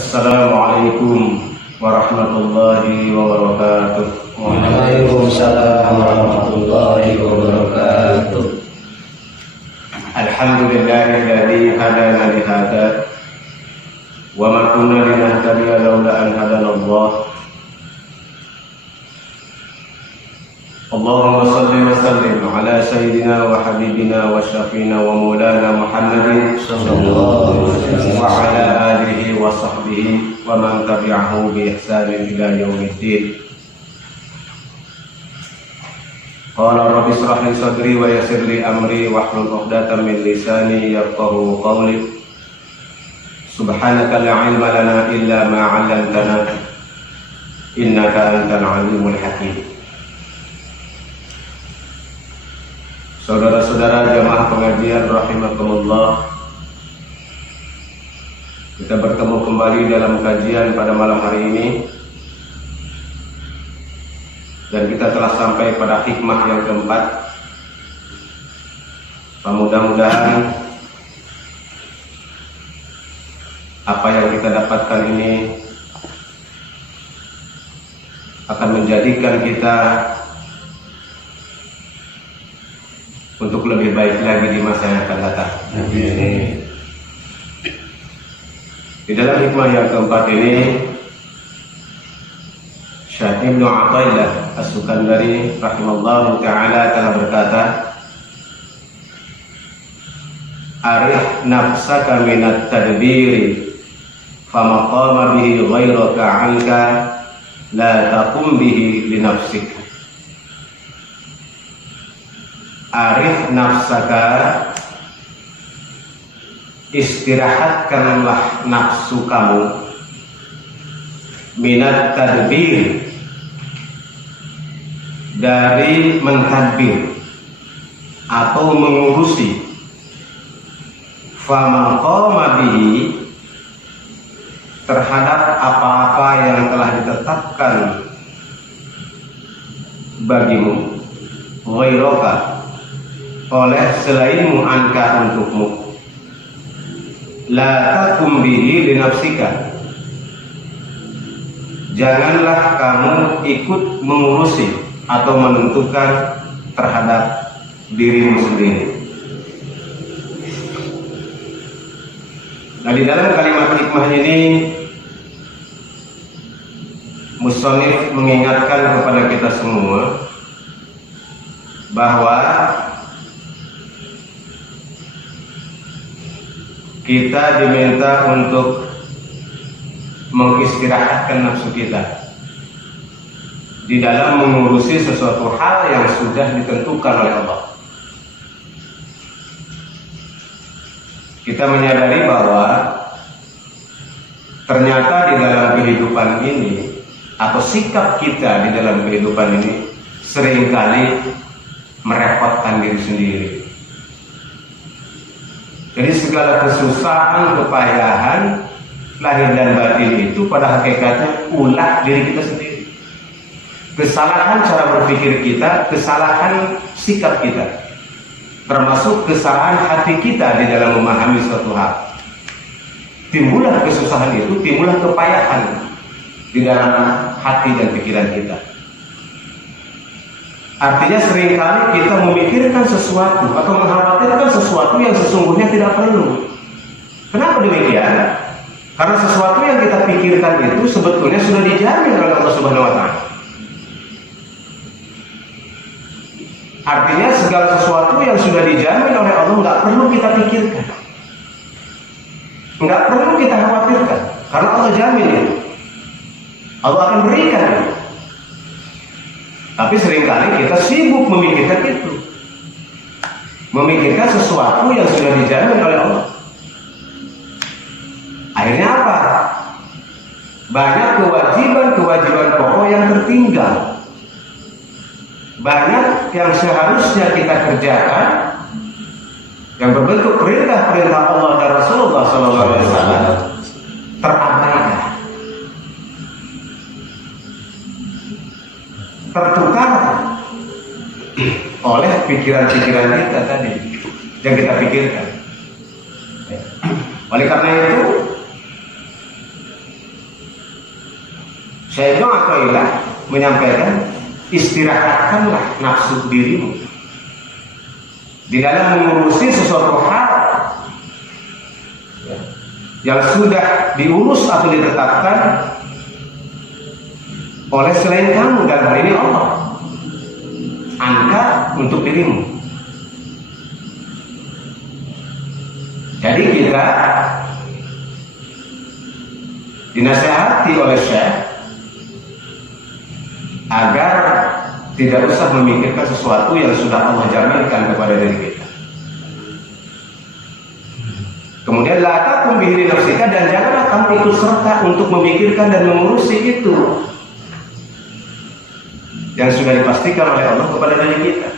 Assalamualaikum warahmatullahi wabarakatuh. Waalaikumsalam warahmatullahi wabarakatuh. Alhamdulillahilladzi hadana li hada wa ma kunna linahtadiya laula an hadanallah. Allahumma salli wa sallim ala sayyidina wa habibina wa syafiina wa maulana Muhammadin sallallahu alaihi wasallam wa ala alihi wa sahbihi wa man tabi'ahu bi ihsanin ila yaumiddin. Qala rabbi shrah li sadri wa yassir li amri wahlul 'uqdatam min lisani yafqahu qawli. Subhanaka la ilma lana illa ma 'allamtana innaka antal alimul hakim. Saudara-saudara jamaah pengajian rahimakumullah, kita bertemu kembali dalam kajian pada malam hari ini, dan kita telah sampai pada hikmah yang keempat. Mudah-mudahan apa yang kita dapatkan ini akan menjadikan kita untuk lebih baik lagi di masa yang akan datang. Amin. Di dalam hikmah yang keempat ini, Syekh Ibnu Athaillah As-Sukandari rahimallahu ta'ala telah berkata, arih nafsaka minat tadbiri famaqama bihi ghairaka anka la taqum bihi li nafsika. Arif nafsaka, istirahatkanlah nafsu kamu, minat tadbir, dari mentadbir atau mengurusi, fama qama bihi, terhadap apa-apa yang telah ditetapkan bagimu, ghairaka, oleh selainmu, anka, untukmu, la takum bihi li nafsika, janganlah kamu ikut mengurusi atau menentukan terhadap dirimu sendiri. Nah, di dalam kalimat hikmah ini musannif mengingatkan kepada kita semua bahwa kita diminta untuk mengistirahatkan nafsu kita di dalam mengurusi sesuatu hal yang sudah ditentukan oleh Allah. Kita menyadari bahwa ternyata di dalam kehidupan ini, atau sikap kita di dalam kehidupan ini, seringkali merepotkan diri sendiri. Jadi segala kesusahan, kepayahan, lahir dan batin itu pada hakikatnya ulah diri kita sendiri. Kesalahan cara berpikir kita, kesalahan sikap kita, termasuk kesalahan hati kita di dalam memahami suatu hal. Timbullah kesusahan itu, timbullah kepayahan di dalam hati dan pikiran kita. Artinya seringkali kita memikirkan sesuatu atau mengkhawatirkan sesuatu yang sesungguhnya tidak perlu. Kenapa demikian? Karena sesuatu yang kita pikirkan itu sebetulnya sudah dijamin oleh Allah Subhanahu wa Ta'ala. Artinya segala sesuatu yang sudah dijamin oleh Allah nggak perlu kita pikirkan, nggak perlu kita khawatirkan, karena Allah jamin itu. Allah akan berikan itu. Tapi seringkali kita sibuk memikirkan itu, memikirkan sesuatu yang sudah dijamin oleh Allah. Akhirnya apa? Banyak kewajiban-kewajiban pokok yang tertinggal. Banyak yang seharusnya kita kerjakan yang berbentuk perintah-perintah Allah dan Rasulullah SAW terabaikan, tertukar oleh pikiran-pikiran kita tadi yang kita pikirkan. Oleh karena itu Syekh Ibnu Athaillah menyampaikan, istirahatkanlah nafsu dirimu di dalam mengurusi sesuatu hal yang sudah diurus atau ditetapkan oleh selain kamu, dalam hal ini Allah. Angkat untuk dirimu. Jadi kita dinasihati oleh Syekh agar tidak usah memikirkan sesuatu yang sudah Allah jaminkan kepada diri kita. Kemudian la takum bihi nafsika, dan janganlah kamu ikut serta untuk memikirkan dan mengurusi itu yang sudah dipastikan oleh Allah kepada diri kita.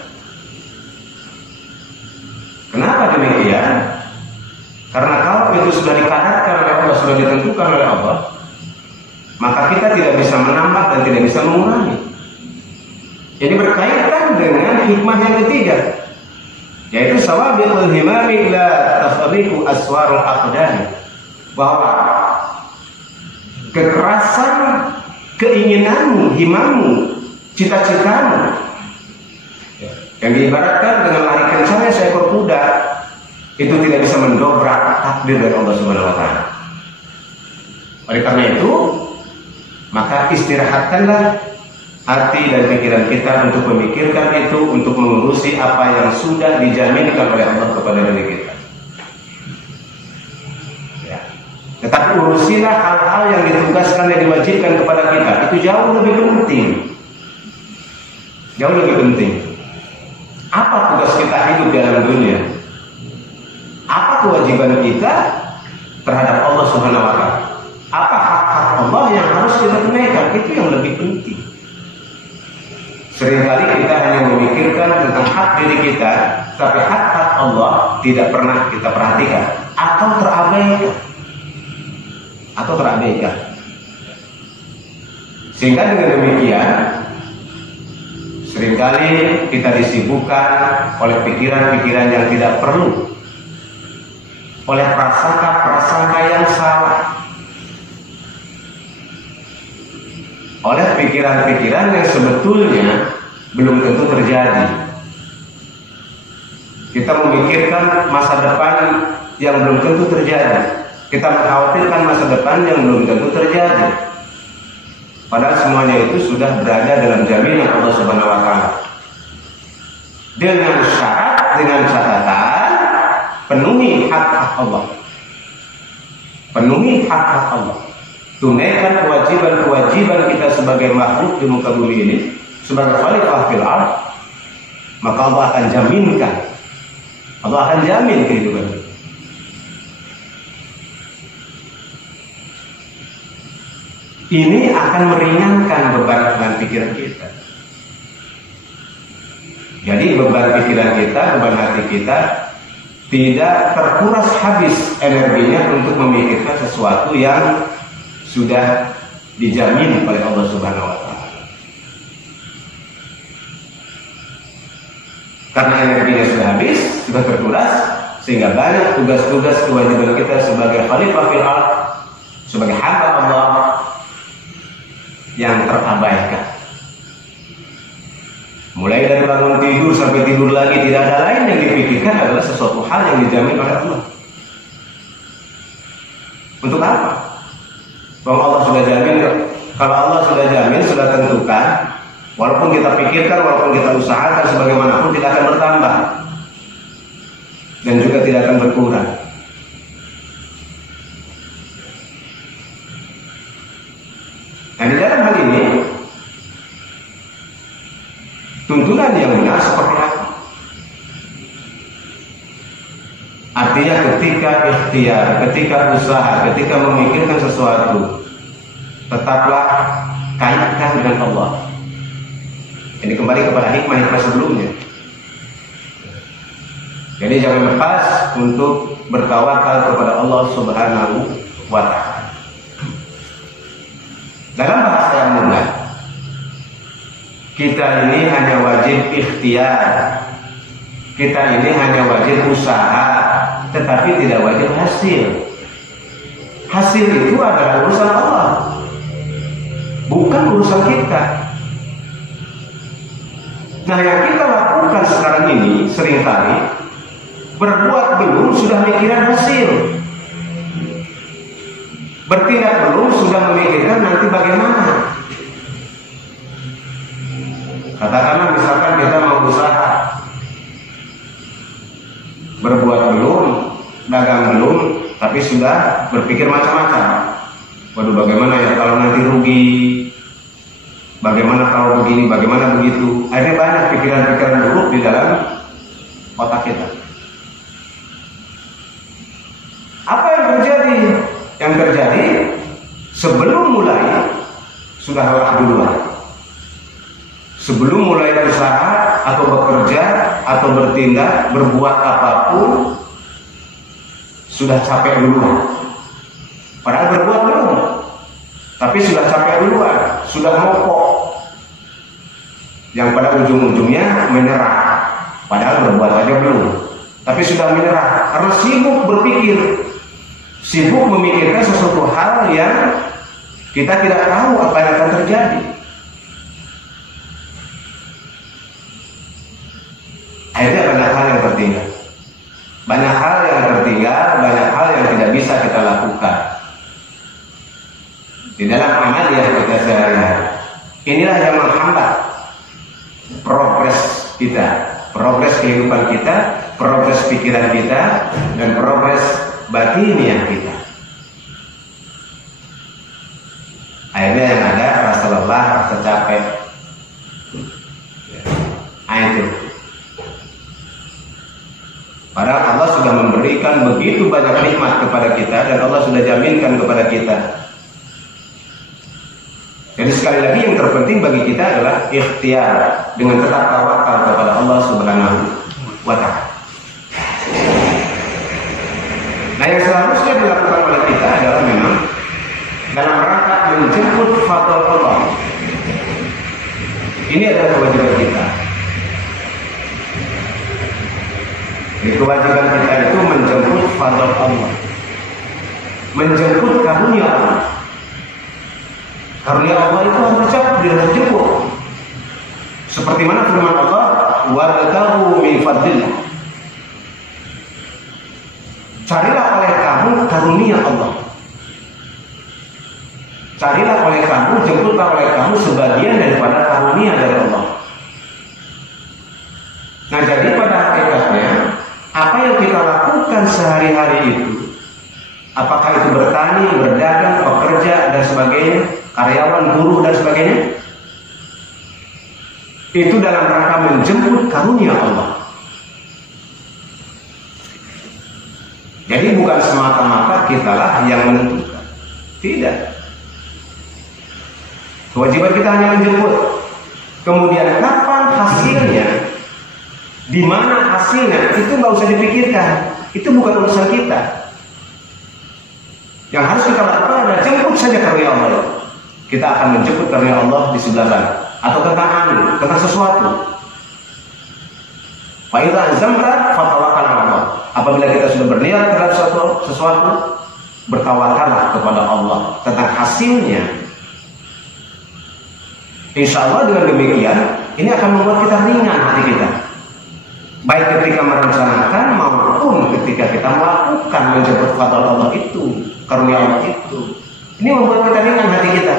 Kenapa demikian? Karena kalau itu sudah dikadarkan oleh Allah, sudah ditentukan oleh Allah, maka kita tidak bisa menambah dan tidak bisa mengurangi. Jadi berkaitan dengan hikmah yang ketiga, yaitu sawabiqul himami la tafriqu aswarul aqdam, bahwa kekerasan keinginanmu, himamu, cita-citamu yang diibaratkan dengan lari kencangnya seekor kuda, itu tidak bisa mendobrak takdir dari Allah Subhanahu wa taala. Oleh karena itu, maka istirahatkanlah hati dan pikiran kita untuk memikirkan itu, untuk mengurusi apa yang sudah dijaminkan oleh Allah kepada diri kita. Ya. Tetapi urusilah hal-hal yang ditugaskan, yang diwajibkan kepada kita. Itu jauh lebih penting. Jauh lebih penting. Apa tugas kita hidup di dalam dunia? Apa kewajiban kita terhadap Allah Subhanahu wa taala? Apa hak-hak Allah yang harus kita tunaikan? Itu yang lebih penting. Seringkali kita hanya memikirkan tentang hak diri kita, tapi hak-hak Allah tidak pernah kita perhatikan atau terabaikan. Sehingga dengan demikian, seringkali kita disibukkan oleh pikiran-pikiran yang tidak perlu, oleh prasangka-prasangka yang salah, oleh pikiran-pikiran yang sebetulnya belum tentu terjadi. Kita memikirkan masa depan yang belum tentu terjadi. Kita mengkhawatirkan masa depan yang belum tentu terjadi. Padahal semuanya itu sudah berada dalam jaminan Allah Subhanahu wa taala. Dengan syarat, dengan catatan, penuhi hak-hak Allah. Penuhi hak-hak Allah. Tunaikan kewajiban-kewajiban kita sebagai makhluk di muka bumi ini, sebagai khalifah fil ardh, maka Allah akan jaminkan. Allah akan jamin kehidupan kita. Ini akan meringankan beban pikiran kita. Jadi beban pikiran kita, beban hati kita tidak terkuras habis energinya untuk memikirkan sesuatu yang sudah dijamin oleh Allah Subhanahu wa taala. Karena energinya sudah habis, sudah terkuras, sehingga banyak tugas-tugas kewajiban kita sebagai khalifah fil ardh, sebagai hamba Allah yang terabaikan. Mulai dari bangun tidur sampai tidur lagi, tidak ada lain yang dipikirkan adalah sesuatu hal yang dijamin oleh Allah. Untuk apa? Bahwa Allah sudah jamin. Kalau Allah sudah jamin, sudah tentukan, walaupun kita pikirkan, walaupun kita usahakan sebagaimanapun, tidak akan bertambah dan juga tidak akan berkurang. Nah, di dalam hal ini, tuntunan yang benar seperti apa? Artinya ketika ikhtiar, ketika usaha, ketika memikirkan sesuatu, tetaplah kaitkan dengan Allah. Ini kembali kepada hikmah-hikmah sebelumnya. Jadi jangan lepas untuk bertawakal kepada Allah Subhanahu wa ta'ala. Dalam bahasa yang mudah, kita ini hanya wajib ikhtiar, kita ini hanya wajib usaha, tetapi tidak wajib hasil. Hasil itu adalah urusan Allah, bukan urusan kita. Nah, yang kita lakukan sekarang ini seringkali berbuat belum sudah mikiran hasil, bertindak belum sudah memikirkan nanti bagaimana. Katakanlah misalkan kita mau usaha, berbuat belum, dagang belum, tapi sudah berpikir macam-macam. Waduh, bagaimana ya kalau nanti rugi? Bagaimana kalau begini? Bagaimana begitu? Akhirnya banyak pikiran-pikiran buruk di dalam otak kita. Apa yang terjadi? Yang terjadi sebelum mulai sudah lelah duluan. Sebelum mulai usaha atau bekerja atau bertindak, berbuat apapun sudah capek duluan. Padahal berbuat belum, tapi sudah capek duluan, sudah mopok, yang pada ujung-ujungnya menyerah. Padahal berbuat aja belum, tapi sudah menyerah karena sibuk berpikir, sibuk memikirkan sesuatu hal yang kita tidak tahu apa yang akan terjadi. Akhirnya banyak hal yang tertinggal, banyak hal yang tidak bisa kita lakukan di dalam amal yang kita sehari-hari. Inilah yang menghambat progres kita, progres kehidupan kita, progres pikiran kita, dan progres batiniah kita. Akhirnya yang ada rasa lelah, rasa capek. Itu. Padahal Allah sudah memberikan begitu banyak nikmat kepada kita dan Allah sudah jaminkan kepada kita. Jadi sekali lagi yang terpenting bagi kita adalah ikhtiar dengan tetap tawakal kepada Allah Subhanahu wa Ta'ala. Nah, yang seharusnya dilakukan oleh kita adalah memang dalam rangka menjemput fadl Allah. Ini adalah kewajiban kita. Jadi kewajiban kita itu menjemput fadl Allah, menjemput karunia Allah. Karunia Allah itu harus dijemput. Seperti mana firman Allah, "Wabtaghu min fadlillah." Carilah oleh kamu karunia Allah. Carilah oleh kamu, jemputlah oleh kamu sebagian daripada karunia dari Allah. Nah, jadi pada hakikatnya apa yang kita lakukan sehari-hari itu, apakah itu bertani, berdagang, bekerja dan sebagainya, karyawan, buruh dan sebagainya, itu dalam rangka menjemput karunia Allah. Jadi bukan semata-mata kitalah yang menentukan, tidak. Kewajiban kita hanya menjemput. Kemudian kapan hasilnya, di mana hasilnya, itu nggak usah dipikirkan. Itu bukan urusan kita. Yang harus kita lakukan adalah jemput saja karunia Allah. Kita akan menjemput karunia Allah di sebelah sana, atau tentang sesuatu. Fa idza azamta fatawakkal 'ala Allah. Apabila kita sudah berniat terhadap sesuatu, bertawakallah kepada Allah tentang hasilnya. Insya Allah dengan demikian ini akan membuat kita ringan hati kita, baik ketika merencanakan maupun ketika kita melakukan menjemput fadl Allah itu, karunia Allah itu. Ini membuat kita ringan hati kita,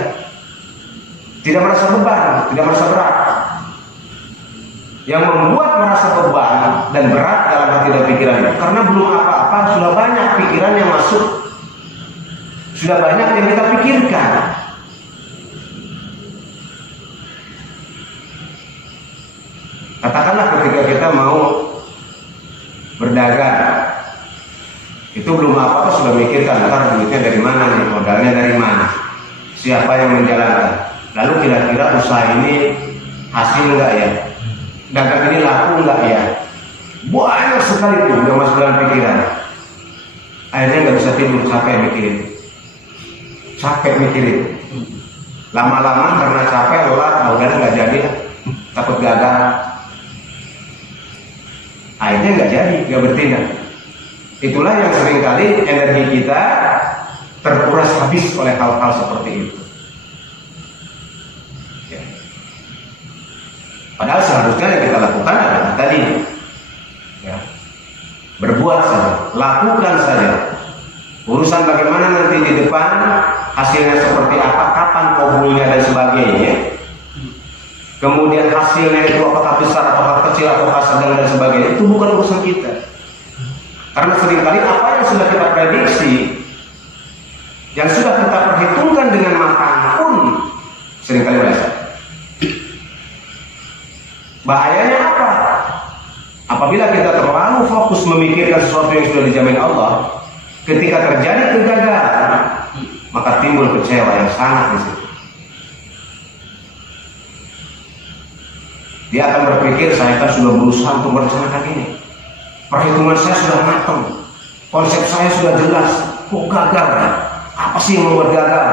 tidak merasa beban, tidak merasa berat. Yang membuat merasa beban dan berat dalam hati dan pikiran itu karena belum apa-apa, sudah banyak pikiran yang masuk, sudah banyak yang kita pikirkan. Katakanlah ketika kita mau berdagang, itu belum apa-apa sudah mikirkan, ntar duitnya dari mana nih, modalnya dari mana, siapa yang menjalankan, lalu kira-kira usaha ini hasil enggak ya, dagang ini laku enggak ya. Banyak sekali tuh yang masuk dalam pikiran. Akhirnya nggak bisa tidur, capek mikirin. Lama-lama karena capek, lelah, udahlah nggak jadi, takut gagal. Akhirnya nggak jadi, nggak bertindak. Itulah yang seringkali energi kita terkuras habis oleh hal-hal seperti itu. Padahal seharusnya yang kita lakukan adalah tadi, ya, berbuat saja, lakukan saja. Urusan bagaimana nanti di depan hasilnya seperti apa, kapan kabulnya dan sebagainya. Kemudian hasilnya itu apakah besar, apakah kecil, apakah sedang dan sebagainya, itu bukan urusan kita. Karena seringkali apa yang sudah kita prediksi, yang sudah kita perhitungkan dengan matang pun seringkali meleset. Bahayanya apa? Apabila kita terlalu fokus memikirkan sesuatu yang sudah dijamin Allah, ketika terjadi kegagalan, maka timbul kecewa yang sangat di situ. Dia akan berpikir, saya kan sudah berusaha untuk merencanakan ini, perhitungan saya sudah matang, konsep saya sudah jelas, kok gagal? Apa sih yang membuat gagal?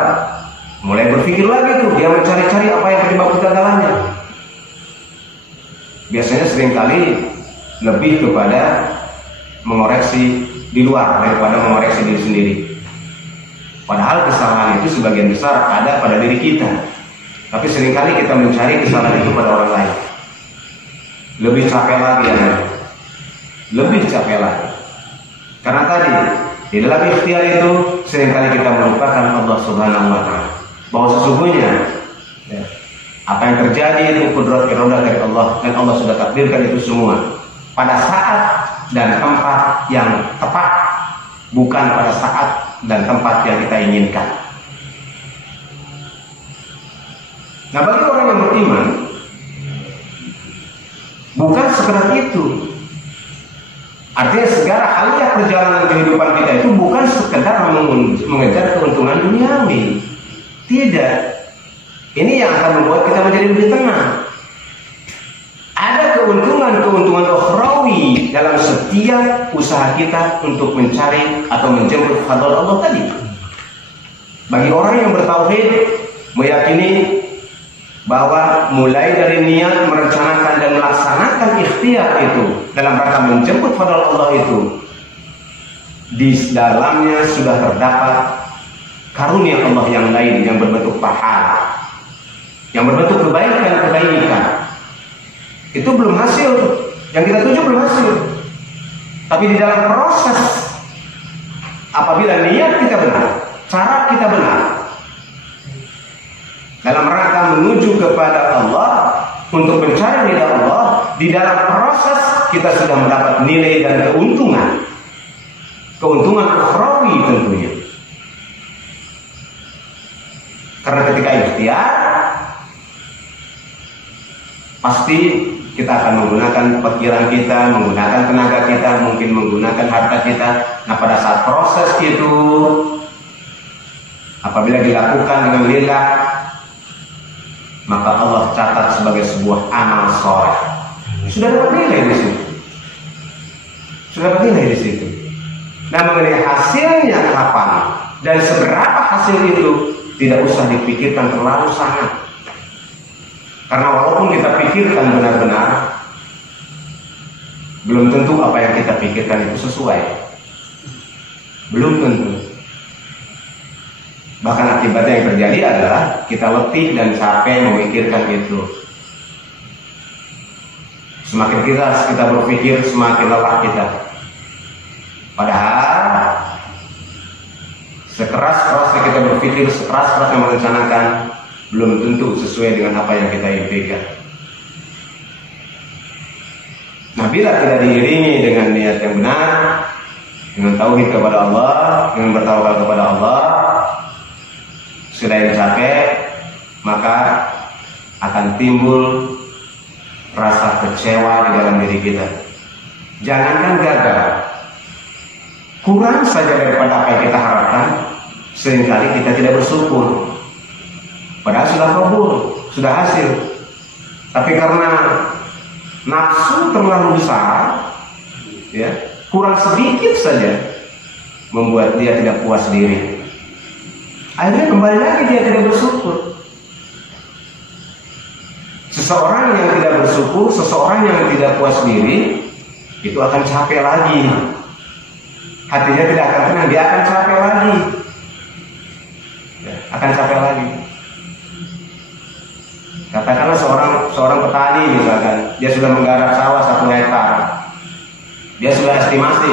Mulai berpikir lagi tuh, dia mencari-cari apa yang penyebab kegagalannya. Biasanya seringkali lebih kepada mengoreksi di luar daripada mengoreksi diri sendiri. Padahal kesalahan itu sebagian besar ada pada diri kita, tapi seringkali kita mencari kesalahan itu pada orang lain. Lebih capek lagi ya, lebih capek lagi. Karena tadi di dalam ikhtiar itu seringkali kita melupakan Allah Subhanahu wa Ta'ala, bahwa sesungguhnya ya, apa yang terjadi itu kudrat iroda dari Allah, dan Allah sudah takdirkan itu semua pada saat dan tempat yang tepat, bukan pada saat dan tempat yang kita inginkan. Nah, bagi orang yang beriman, bukan sekedar itu. Artinya segala halnya perjalanan kehidupan kita itu bukan sekedar mengejar keuntungan duniawi. Tidak. Ini yang akan membuat kita menjadi lebih tenang. Ada keuntungan-keuntungan ukhrawi dalam setiap usaha kita untuk mencari atau menjemput fadl Allah tadi. Bagi orang yang bertauhid, meyakini bahwa mulai dari niat merencanakan dan melaksanakan ikhtiar itu dalam rangka menjemput fadl Allah itu, di dalamnya sudah terdapat karunia Allah yang lain yang berbentuk pahala, yang berbentuk kebaikan. Itu belum hasil, yang kita tuju belum hasil. Tapi di dalam proses, apabila niat kita benar, cara kita benar, dalam rangka menuju kepada Allah untuk mencari ridha Allah, di dalam proses kita sudah mendapat nilai dan keuntungan ukhrawi tentunya. Karena ketika ikhtiar, pasti kita akan menggunakan pikiran kita, menggunakan tenaga kita, mungkin menggunakan harta kita. Nah, pada saat proses itu, apabila dilakukan dengan lillah, maka Allah catat sebagai sebuah amal soleh. Sudah dapat nilai di situ. Nah, mengenai hasilnya kapan dan seberapa hasil itu tidak usah dipikirkan terlalu sangat. Karena walaupun kita pikirkan benar-benar, belum tentu apa yang kita pikirkan itu sesuai. Belum tentu. Bahkan akibatnya yang terjadi adalah kita letih dan capek memikirkan itu. Semakin kita berpikir, semakin lelah kita. Padahal sekeras-kerasnya kita berpikir, sekeras-kerasnya merencanakan, belum tentu sesuai dengan apa yang kita impikan. Nah, bila tidak diiringi dengan niat yang benar, dengan tauhid kepada Allah, dengan bertawakal kepada Allah, selain capek, maka akan timbul rasa kecewa di dalam diri kita. Jangankan gagal, kurang saja daripada apa yang kita harapkan, seringkali kita tidak bersyukur. Padahal sudah kabul, sudah hasil. Tapi karena nafsu terlalu besar, ya, kurang sedikit saja, membuat dia tidak puas diri. Akhirnya kembali lagi dia tidak bersyukur. Seseorang yang tidak bersyukur, seseorang yang tidak puas diri, itu akan capek lagi. Hatinya tidak akan tenang, dia akan capek lagi. Ya, akan capek lagi. Katakanlah seorang petani misalkan, dia sudah menggarap sawah 1 hektar. Dia sudah estimasi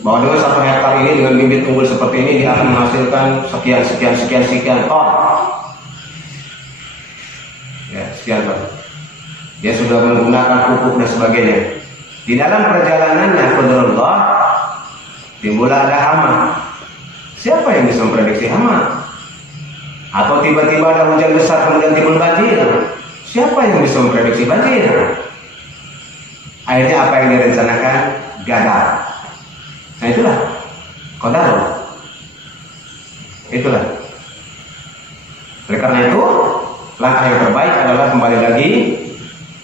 bahwa dengan 1 hektar ini dengan bibit unggul seperti ini dia akan menghasilkan sekian ton. Ya, sekian ton. Dia sudah menggunakan pupuk dan sebagainya. Di dalam perjalanannya qadarullah timbul ada hama. Siapa yang bisa memprediksi hama? Atau tiba-tiba ada hujan besar kemudian timbul banjir. Siapa yang bisa memprediksi banjir? Akhirnya apa yang direncanakan gagal. Nah itulah qadar. Itulah. Oleh karena itu, langkah yang terbaik adalah kembali lagi,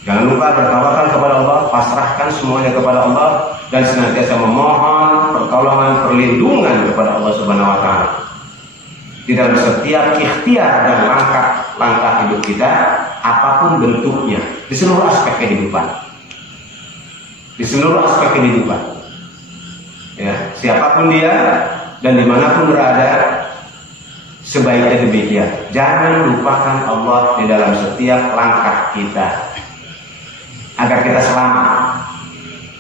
jangan lupa bertawakal kepada Allah, pasrahkan semuanya kepada Allah dan senantiasa memohon pertolongan, perlindungan kepada Allah Subhanahu wa taala. Di dalam setiap ikhtiar dan langkah hidup kita, apapun bentuknya, di seluruh aspek kehidupan. Di seluruh aspek kehidupan. Ya, siapapun dia dan dimanapun berada, sebaiknya demikian. Jangan lupakan Allah di dalam setiap langkah kita, agar kita selamat.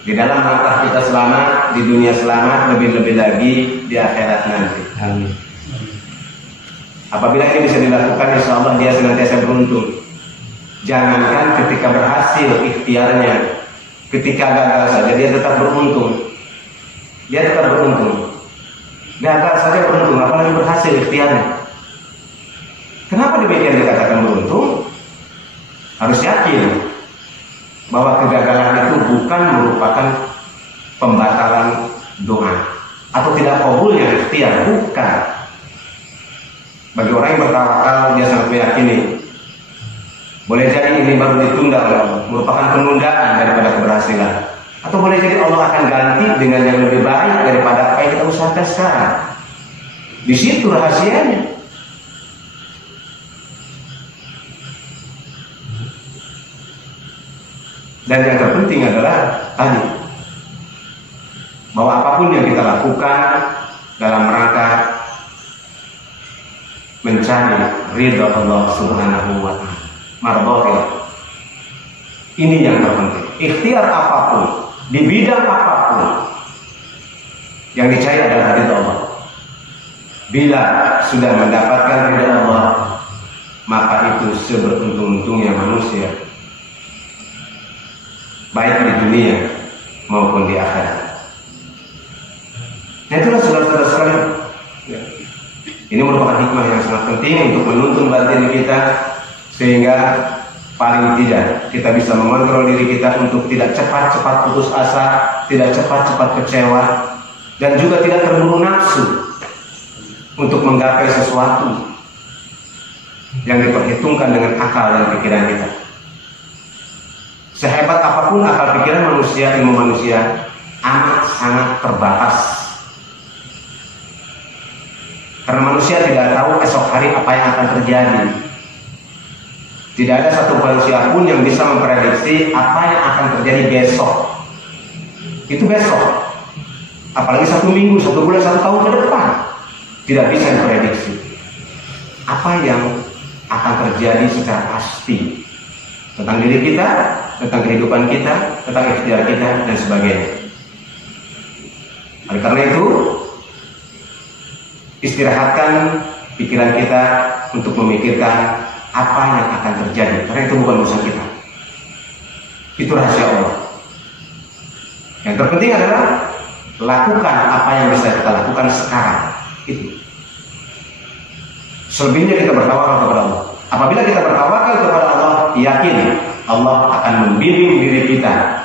Di dalam langkah kita selamat, di dunia selamat, lebih-lebih lagi di akhirat nanti. Amin. Apabila ini bisa dilakukan, insya Allah dia senantiasa beruntung. Jangankan ketika berhasil ikhtiarnya, ketika gagal saja dia tetap beruntung. Dia tetap beruntung. Gagal saja beruntung, apalagi berhasil ikhtiarnya. Kenapa demikian dikatakan beruntung? Harus yakin bahwa kegagalan itu bukan merupakan pembatalan doa atau tidak kabulnya ikhtiar, bukan. Bagi orang yang bertawakal, dia sangat meyakini boleh jadi ini baru ditunda oleh Allah, merupakan penundaan daripada keberhasilan. Atau boleh jadi Allah akan ganti dengan yang lebih baik daripada apa yang kita usahakan sekarang. Di situ rahasianya. Dan yang terpenting adalah tadi, bahwa apapun yang kita lakukan dalam rangka mencari ridha Allah Subhanahu wa taala, mardhatillah. Ini yang terpenting. Ikhtiar apapun, di bidang apapun, yang dicari adalah ridha Allah. Bila sudah mendapatkan ridha Allah, maka itu seberuntung-untungnya manusia, baik di dunia maupun di akhirat. Nah itulah saudara-saudara sekalian. Ini merupakan hikmah yang sangat penting untuk menuntun batin kita, sehingga paling tidak kita bisa mengontrol diri kita untuk tidak cepat-cepat putus asa, tidak cepat-cepat kecewa, dan juga tidak terburu nafsu untuk menggapai sesuatu yang diperhitungkan dengan akal dan pikiran kita. Sehebat apapun akal pikiran manusia, ilmu manusia amat sangat terbatas. Karena manusia tidak tahu esok hari apa yang akan terjadi. Tidak ada satu manusia pun yang bisa memprediksi apa yang akan terjadi besok. Itu besok. Apalagi 1 minggu, 1 bulan, 1 tahun ke depan. Tidak bisa diprediksi apa yang akan terjadi secara pasti tentang diri kita, tentang kehidupan kita, tentang ikhtiar kita, dan sebagainya. Oleh karena itu, istirahatkan pikiran kita untuk memikirkan apa yang akan terjadi, karena itu bukan urusan kita. Itu rahasia Allah. Yang terpenting adalah lakukan apa yang bisa kita lakukan sekarang. Itu. Selebihnya kita bertawakal kepada Allah. Apabila kita bertawakal kepada Allah, yakin Allah akan membimbing diri kita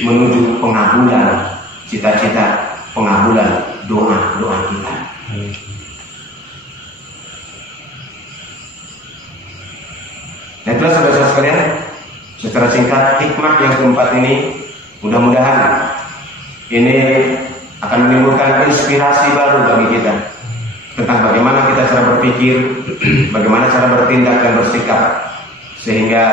menuju pengabulan cita-cita, pengabulan doa-doa kita. Dan itulah saudara-saudara sekalian, secara singkat hikmah yang keempat ini, mudah-mudahan ini akan menimbulkan inspirasi baru bagi kita tentang bagaimana kita cara berpikir, bagaimana cara bertindak dan bersikap, sehingga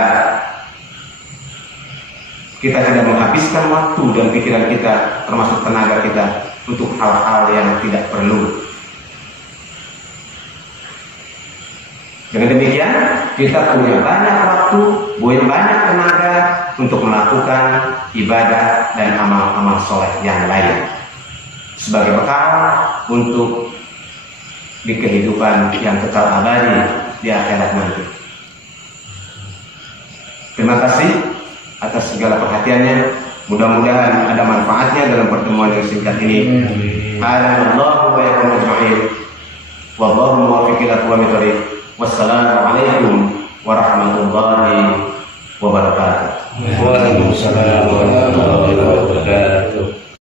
kita tidak menghabiskan waktu dan pikiran kita, termasuk tenaga kita, untuk hal-hal yang tidak perlu. Dengan demikian kita punya banyak waktu, punya banyak tenaga untuk melakukan ibadah dan amal-amal soleh yang lain sebagai bekal untuk di kehidupan yang kekal abadi di akhirat nanti. Terima kasih atas segala perhatiannya. Mudah-mudahan ada manfaatnya dalam pertemuan yang singkat ini. Alhamdulillah wa yakum ajma'in. Wallahu muwaffiq ila aqwamit thoriq. Wassalamualaikum warahmatullahi wabarakatuh. Waalaikumsalam warahmatullahi wabarakatuh.